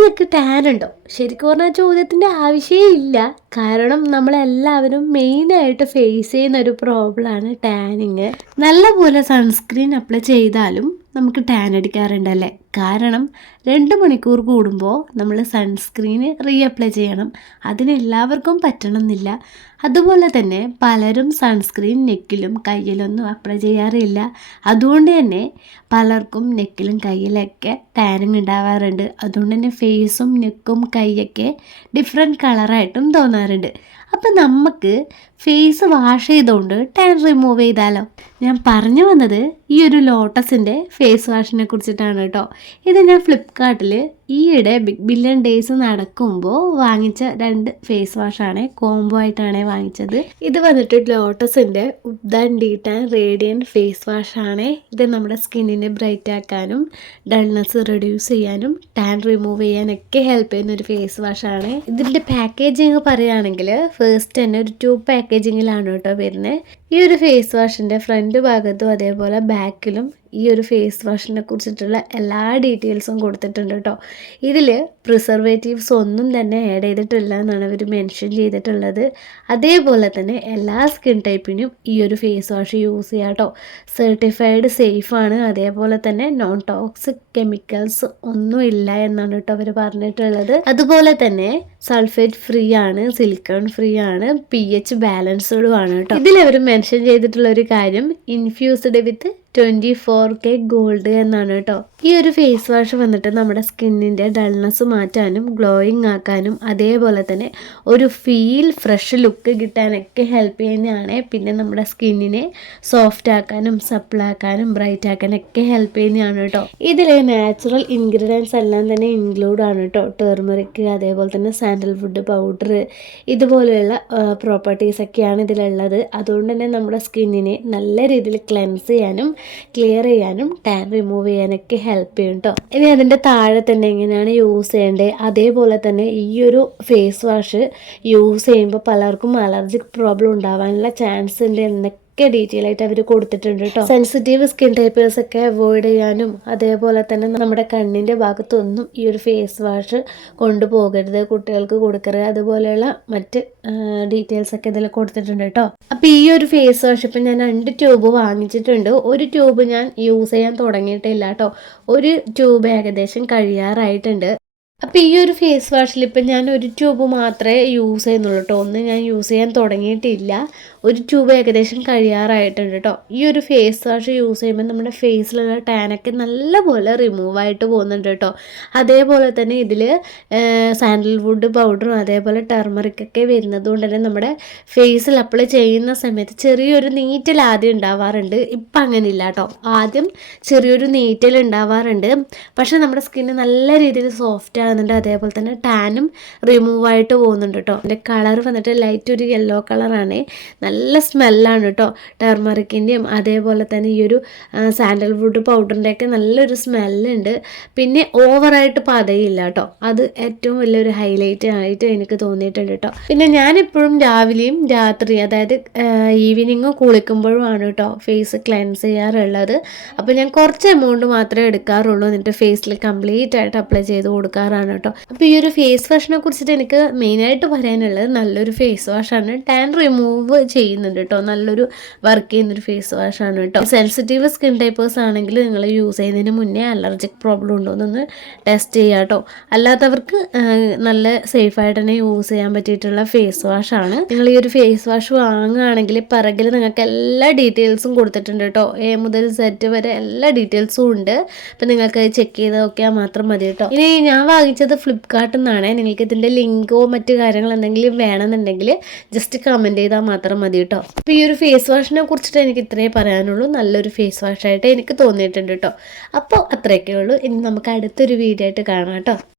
നിങ്ങൾക്ക് ടാൻ ഉണ്ടോ? ശരിക്കും പറഞ്ഞാൽ ചോദ്യത്തിന്റെ ആവശ്യമേ ഇല്ല. കാരണം നമ്മളെല്ലാവരും മെയിനായിട്ട് ഫേസ് ചെയ്യുന്ന ഒരു പ്രോബ്ലമാണ് ടാനിങ് നല്ലപോലെ സൺസ്ക്രീൻ അപ്ലൈ ചെയ്താലും നമുക്ക് ടാൻ അടിക്കാറുണ്ടല്ലേ? കാരണം രണ്ട് മണിക്കൂർ കൂടുമ്പോൾ നമ്മൾ സൺസ്ക്രീന് റീഅപ്ലൈ ചെയ്യണം. അതിന് എല്ലാവർക്കും പറ്റണമെന്നില്ല. അതുപോലെ തന്നെ പലരും സൺസ്ക്രീൻ നെക്കിലും കയ്യിലൊന്നും അപ്ലൈ ചെയ്യാറില്ല. അതുകൊണ്ട് തന്നെ പലർക്കും നെക്കിലും കയ്യിലൊക്കെ ടാനിങ് ഉണ്ടാവാറുണ്ട്. അതുകൊണ്ട് തന്നെ ഫേസും നെക്കും കൈയൊക്കെ ഡിഫറെന്റ് കളറായിട്ടും തോന്നാറുണ്ട്. അപ്പം നമുക്ക് ഫേസ് വാഷ് ചെയ്തുകൊണ്ട് ടാൻ റിമൂവ് ചെയ്താലോ? ഞാൻ പറഞ്ഞു വന്നത് ഈ ഒരു ലോട്ടസിന്റെ ഫേസ് വാഷിനെ കുറിച്ചിട്ടാണ് കേട്ടോ. ഇത് ഞാൻ ഫ്ലിപ്കാർട്ടിൽ ഈയിടെ ബിഗ് ബില്യൺ ഡേയ്സ് നടക്കുമ്പോൾ വാങ്ങിച്ച രണ്ട് ഫേസ് വാഷാണ് കോംബോ ആയിട്ടാണ് വാങ്ങിച്ചത്. ഇത് വന്നിട്ട് ലോട്ടസിന്റെ ഉബ്ദാൻ ഡീറ്റൻ റേഡിയൻ ഫേസ് വാഷാണ്. ഇത് നമ്മുടെ സ്കിന്നിനെ ബ്രൈറ്റ് ആക്കാനും ഡൾനെസ് റെഡ്യൂസ് ചെയ്യാനും ടാൻ റിമൂവ് ചെയ്യാനൊക്കെ ഹെൽപ്പ് ചെയ്യുന്ന ഒരു ഫേസ് വാഷാണ്. ഇതിന്റെ പാക്കേജിങ് പറയുകയാണെങ്കിൽ ഫസ്റ്റ് തന്നെ ഒരു ട്യൂബ് പാക്കേജിങ്ങിലാണ് കേട്ടോ വരുന്നത് ഈ ഒരു ഫേസ് വാഷിന്റെ ഫ്രണ്ട് ഭാഗത്തും അതേപോലെ ബാക്കിലും ഈ ഒരു ഫേസ് വാഷിനെ കുറിച്ചിട്ടുള്ള എല്ലാ ഡീറ്റെയിൽസും കൊടുത്തിട്ടുണ്ട് കേട്ടോ. ഇതിൽ പ്രിസർവേറ്റീവ്സ് ഒന്നും തന്നെ ആഡ് ചെയ്തിട്ടില്ല എന്നാണ് അവർ മെൻഷൻ ചെയ്തിട്ടുള്ളത്. അതേപോലെ തന്നെ എല്ലാ സ്കിൻ ടൈപ്പിനും ഈ ഒരു ഫേസ് വാഷ് യൂസ് ചെയ്യാം കേട്ടോ. സർട്ടിഫൈഡ് സേഫാണ് അതേപോലെ തന്നെ നോൺ ടോക്സിക് കെമിക്കൽസ് ഒന്നും ഇല്ല എന്നാണ് കേട്ടോ അവർ പറഞ്ഞിട്ടുള്ളത്. അതുപോലെ തന്നെ സൾഫേറ്റ് ഫ്രീ ആണ് സിലിക്കൺ ഫ്രീ ആണ് പി എച്ച് ബാലൻസ്ഡും ആണ് കേട്ടോ. ഇതിൽ അവർ മെൻഷൻ ചെയ്തിട്ടുള്ള ഒരു കാര്യം infused with twenty four K gold എന്നാണ് കേട്ടോ. ഈ ഒരു ഫേസ് വാഷ് വന്നിട്ട് നമ്മുടെ സ്കിന്നിന്റെ ഡൾനെസ് മാറ്റാനും ഗ്ലോയിങ് ആക്കാനും അതേപോലെ തന്നെ ഒരു ഫീൽ ഫ്രഷ് ലുക്ക് കിട്ടാനൊക്കെ ഹെൽപ്പ് ചെയ്യുന്നതാണ്. പിന്നെ നമ്മുടെ സ്കിന്നിനെ സോഫ്റ്റ് ആക്കാനും സപ്പിളാക്കാനും ബ്രൈറ്റ് ആക്കാനൊക്കെ ഹെൽപ്പ് ചെയ്യുന്നതാണ് കേട്ടോ. ഇതിൽ നാച്ചുറൽ ഇൻഗ്രീഡിയൻസ് എല്ലാം തന്നെ ഇൻക്ലൂഡ് ആണ് കേട്ടോ. ടെർമറിക്ക് അതേപോലെ തന്നെ സാൻഡൽവുഡ് പൗഡർ ഇതുപോലെയുള്ള പ്രോപ്പർട്ടീസ് ഒക്കെയാണ് ഇതിലുള്ളത്. അതുകൊണ്ട് തന്നെ നമ്മുടെ സ്കിന്നിനെ നല്ല രീതിയിൽ ക്ലെൻസ് ചെയ്യാനും ക്ലിയർ ചെയ്യാനും ടാൻ റിമൂവ് ചെയ്യാനൊക്കെ ഹെൽപ്പ് ചെയ്യും കേട്ടോ ഇനി അതിന്റെ താഴെ തന്നെ എങ്ങനെയാണ് യൂസ് ചെയ്യേണ്ടത് അതേപോലെ തന്നെ ഈ ഒരു ഫേസ് വാഷ് യൂസ് ചെയ്യുമ്പോൾ പലർക്കും അലർജിക് പ്രോബ്ലം ഉണ്ടാവാനുള്ള ചാൻസ് ഉണ്ട് എന്നൊക്കെ ഒക്കെ ഡീറ്റെയിൽ ആയിട്ട് അവർ കൊടുത്തിട്ടുണ്ട് കേട്ടോ സെൻസിറ്റീവ് സ്കിൻ ടൈപ്പേഴ്സ് ഒക്കെ അവോയ്ഡ് ചെയ്യാനും അതേപോലെ തന്നെ നമ്മുടെ കണ്ണിന്റെ ഭാഗത്തൊന്നും ഈ ഒരു ഫേസ് വാഷ് കൊണ്ടുപോകരുത് കുട്ടികൾക്ക് കൊടുക്കരുത്. അതുപോലെയുള്ള മറ്റ് ഡീറ്റെയിൽസ് ഒക്കെ ഇതിൽ കൊടുത്തിട്ടുണ്ട് കേട്ടോ അപ്പോൾ ഈ ഒരു ഫേസ് വാഷ് ഇപ്പം ഞാൻ രണ്ട് ട്യൂബ് വാങ്ങിച്ചിട്ടുണ്ട്. ഒരു ട്യൂബ് ഞാൻ യൂസ് ചെയ്യാൻ തുടങ്ങിയിട്ടില്ല കേട്ടോ ഒരു ട്യൂബ് ഏകദേശം കഴിയാറായിട്ടുണ്ട്. അപ്പോൾ ഈ ഒരു ഫേസ് വാഷിൽ ഇപ്പം ഞാൻ ഒരു ട്യൂബ് മാത്രമേ യൂസ് ചെയ്യുന്നുള്ളൂ കേട്ടോ ഒന്ന് ഞാൻ യൂസ് ചെയ്യാൻ തുടങ്ങിയിട്ടില്ല. ഒരു ട്യൂബ് ഏകദേശം കഴിയാറായിട്ടുണ്ട് കേട്ടോ ഈ ഒരു ഫേസ് വാഷ് യൂസ് ചെയ്യുമ്പോൾ നമ്മുടെ ഫേസിലുള്ള ടാനൊക്കെ നല്ലപോലെ റിമൂവ് ആയിട്ട് പോകുന്നുണ്ട് കേട്ടോ അതേപോലെ തന്നെ ഇതിൽ സാൻഡൽവുഡ് പൗഡറും അതേപോലെ ടെർമറിക്കൊക്കെ വരുന്നത് കൊണ്ട് തന്നെ നമ്മുടെ ഫേസിൽ അപ്ലൈ ചെയ്യുന്ന സമയത്ത് ചെറിയൊരു നീറ്റൽ ആദ്യം ഉണ്ടാവാറുണ്ട്. ഇപ്പം അങ്ങനെ ഇല്ല കേട്ടോ ആദ്യം ചെറിയൊരു നീറ്റൽ ഉണ്ടാവാറുണ്ട്. പക്ഷെ നമ്മുടെ സ്കിന്ന് നല്ല രീതിയിൽ സോഫ്റ്റ് ആകുന്നുണ്ട് അതേപോലെ തന്നെ ടാനും റിമൂവ് ആയിട്ട് പോകുന്നുണ്ട് കേട്ടോ അതിന്റെ കളർ വന്നിട്ട് ലൈറ്റ് ഒരു യെല്ലോ കളറാണ് നല്ല സ്മെല്ലാണ് കേട്ടോ ടെർമറിക്കിന്റെയും അതേപോലെ തന്നെ ഈ ഒരു സാൻഡൽവുഡ് പൗഡറിന്റെയൊക്കെ നല്ലൊരു സ്മെല്ലുണ്ട്. പിന്നെ ഓവറായിട്ട് പതയില്ല കേട്ടോ അത് ഏറ്റവും വലിയൊരു ഹൈലൈറ്റ് ആയിട്ട് എനിക്ക് തോന്നിയിട്ടുണ്ട് കേട്ടോ പിന്നെ ഞാനെപ്പോഴും രാവിലെയും രാത്രി അതായത് ഈവനിങ് കുളിക്കുമ്പോഴുമാണ് കേട്ടോ ഫേസ് ക്ലെൻസ് ചെയ്യാറുള്ളത്. അപ്പോൾ ഞാൻ കുറച്ച് എമൗണ്ട് മാത്രമേ എടുക്കാറുള്ളൂ. എന്നിട്ട് ഫേസിൽ കംപ്ലീറ്റ് ആയിട്ട് അപ്ലൈ ചെയ്ത് കൊടുക്കാറാണ് കേട്ടോ അപ്പോൾ ഈ ഒരു ഫേസ് വാഷിനെ കുറിച്ചിട്ട് എനിക്ക് മെയിനായിട്ട് പറയാനുള്ളത് നല്ലൊരു ഫേസ് വാഷാണ്. ടാൻ റിമൂവ് ചെയ്യുന്നുണ്ട് കേട്ടോ. നല്ലൊരു വർക്ക് ചെയ്യുന്നൊരു ഫേസ് വാഷാണ് കേട്ടോ. സെൻസിറ്റീവ് സ്കിൻ ടൈപ്പേഴ്സ് ആണെങ്കിൽ നിങ്ങൾ യൂസ് ചെയ്യുന്നതിന് മുന്നേ അലർജിക് പ്രോബ്ലം ഉണ്ടോ എന്നൊന്ന് ടെസ്റ്റ് ചെയ്യുക കേട്ടോ. അല്ലാത്തവർക്ക് നല്ല സേഫായിട്ട് തന്നെ യൂസ് ചെയ്യാൻ പറ്റിയിട്ടുള്ള ഫേസ് വാഷാണ് നിങ്ങൾ ഈ ഒരു ഫേസ് വാഷ് വാങ്ങുകയാണെങ്കിൽ പിറകിൽ നിങ്ങൾക്ക് എല്ലാ ഡീറ്റെയിൽസും കൊടുത്തിട്ടുണ്ട് കേട്ടോ. എ മുതൽ സെറ്റ് വരെ എല്ലാ ഡീറ്റെയിൽസും ഉണ്ട്. അപ്പം നിങ്ങൾക്ക് ചെക്ക് ചെയ്ത് നോക്കിയാൽ മാത്രം മതി കേട്ടോ. ഇനി ഞാൻ വാങ്ങിച്ചത് ഫ്ലിപ്കാർട്ടിൽ നിന്നാണ് നിങ്ങൾക്ക് ഇതിന്റെ ലിങ്കോ മറ്റു കാര്യങ്ങൾ എന്തെങ്കിലും വേണമെന്നുണ്ടെങ്കിൽ ജസ്റ്റ് കമന്റ് ചെയ്താൽ മാത്രം മതി. കേട്ടോ. അപ്പോൾ ഈ ഒരു ഫേസ് വാഷിനെ കുറിച്ചിട്ട് എനിക്ക് ഇത്രേ പറയാനുള്ളൂ. നല്ലൊരു ഫേസ് വാഷായിട്ട് എനിക്ക് തോന്നിയിട്ടുണ്ട് കേട്ടോ. അപ്പോൾ അത്രയൊക്കെ ഉള്ളൂ. ഇനി നമുക്ക് അടുത്തൊരു വീഡിയോ ആയിട്ട് കാണാം കേട്ടോ.